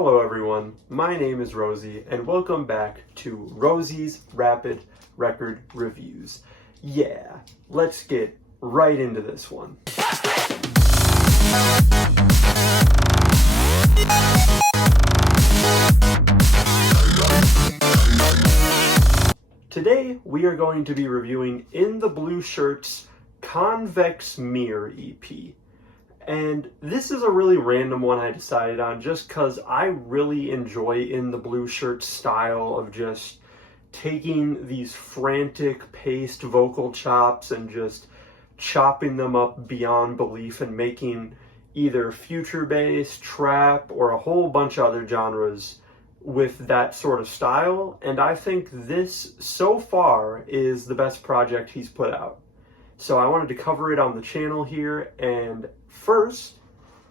Hello everyone, my name is Rosie and welcome back to Rosie's Rapid Record Reviews. Yeah, let's get right into this one. Today we are going to be reviewing In the Blue Shirts' Convex Mirror EP. And this is a really random one I decided on just because I really enjoy In the Blue Shirts' style of just taking these frantic paced vocal chops and just chopping them up beyond belief and making either future bass, trap, or a whole bunch of other genres with that sort of style. And I think this so far is the best project he's put out. So I wanted to cover it on the channel here, and first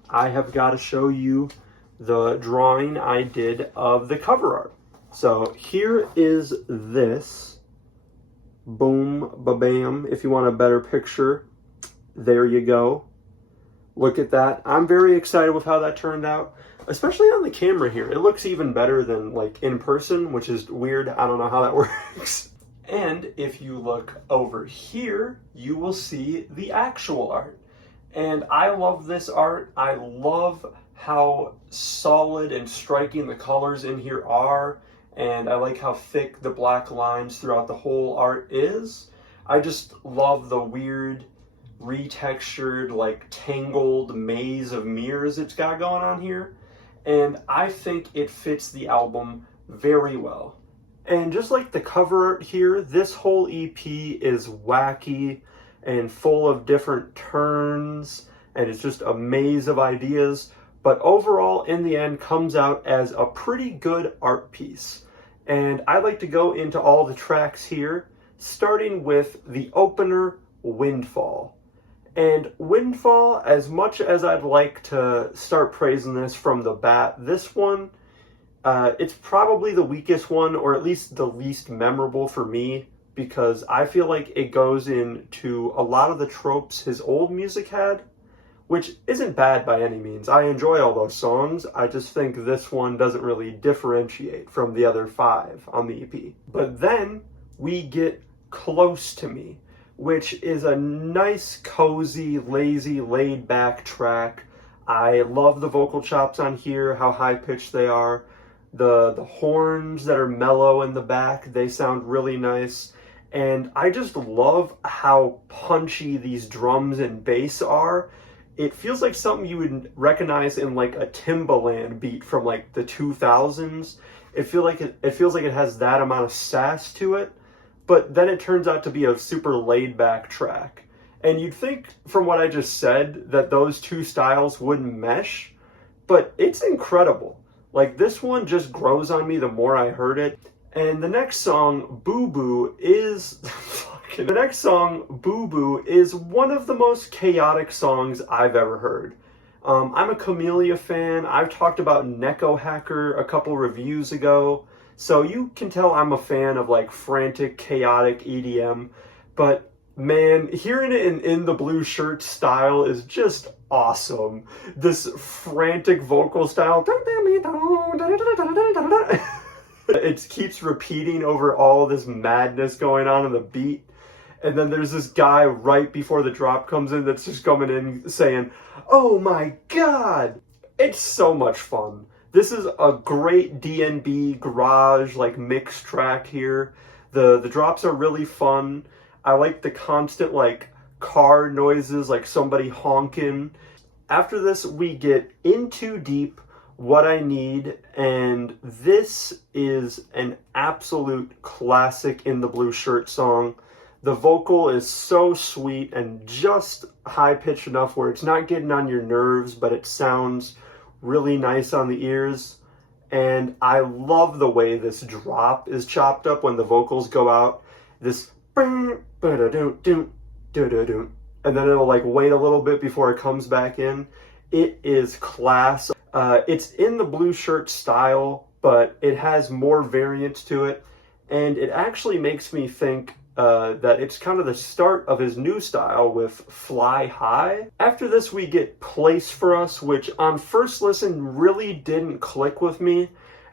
I have got to show you the drawing I did of the cover art. So here is this. Boom, ba-bam. If you want a better picture, there you go. Look at that. I'm very excited with how that turned out, especially on the camera here. It looks even better than like in person, which is weird. I don't know how that works. And if you look over here, you will see the actual art. And I love this art. I love how solid and striking the colors in here are. And I like how thick the black lines throughout the whole art is. I just love the weird, retextured, like tangled maze of mirrors it's got going on here. And I think it fits the album very well. And just like the cover art here, this whole EP is wacky and full of different turns, and it's just a maze of ideas, but overall, in the end, comes out as a pretty good art piece. And I'd like to go into all the tracks here, starting with the opener, Windfall. And Windfall, as much as I'd like to start praising this from the bat, this one, it's probably the weakest one, or at least the least memorable for me, because I feel like it goes into a lot of the tropes his old music had, which isn't bad by any means. I enjoy all those songs. I just think this one doesn't really differentiate from the other 5 on the EP. But then we get Close to Me, which is a nice, cozy, lazy, laid-back track. I love the vocal chops on here, how high-pitched they are. The horns that are mellow in the back, they sound really nice. And I just love how punchy these drums and bass are. It feels like something you would recognize in like a Timbaland beat from like the 2000s. It feels like it has that amount of sass to it, but then it turns out to be a super laid back track. And you'd think from what I just said that those two styles wouldn't mesh, but it's incredible. Like, this one just grows on me the more I heard it. And the next song, Boo Boo, is one of the most chaotic songs I've ever heard. I'm a Camellia fan. I've talked about Neko Hacker a couple reviews ago, so you can tell I'm a fan of like frantic, chaotic EDM. But man, hearing it in the Blue Shirt style is just awesome. This frantic vocal style. It keeps repeating over all this madness going on in the beat. And then there's this guy right before the drop comes in that's just coming in saying, "Oh my God!" It's so much fun. This is a great D&B garage like mix track here. The drops are really fun. I like the constant like car noises, like somebody honking. After this, we get In Too Deep, What I Need, and this is an absolute classic In the Blue Shirt song. The vocal is so sweet and just high-pitched enough where it's not getting on your nerves, but it sounds really nice on the ears. And I love the way this drop is chopped up when the vocals go out. This and then it'll like wait a little bit before it comes back in. It is class. It's in the Blue Shirt style, but it has more variance to it, and it actually makes me think that it's kind of the start of his new style with Fly High. After this, we get Place for Us, which on first listen really didn't click with me.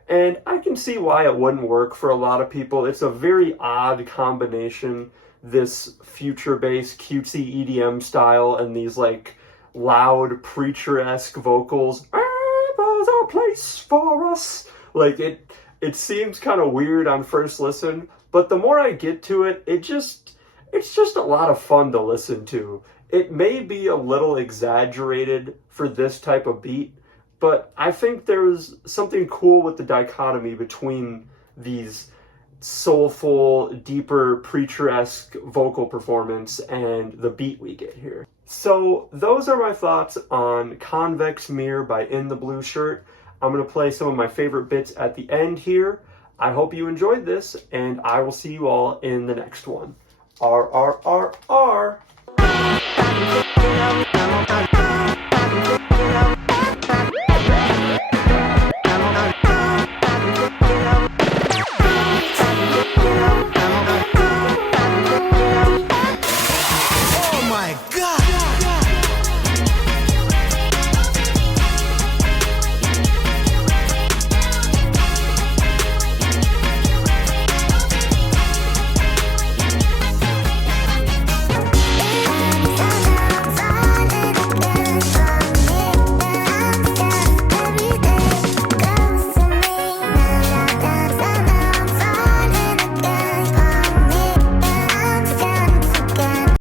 And I can see why it wouldn't work for a lot of people. It's a very odd combination, this future-based cutesy EDM style and these like loud preacher-esque vocals. There's a place for us. Like it seems kind of weird on first listen, but the more I get to it, it's just a lot of fun to listen to. It may be a little exaggerated for this type of beat, but I think there's something cool with the dichotomy between these soulful, deeper, preacher-esque vocal performance and the beat we get here. So those are my thoughts on Convex Mirror by In the Blue Shirt. I'm going to play some of my favorite bits at the end here. I hope you enjoyed this, and I will see you all in the next one. RRRR.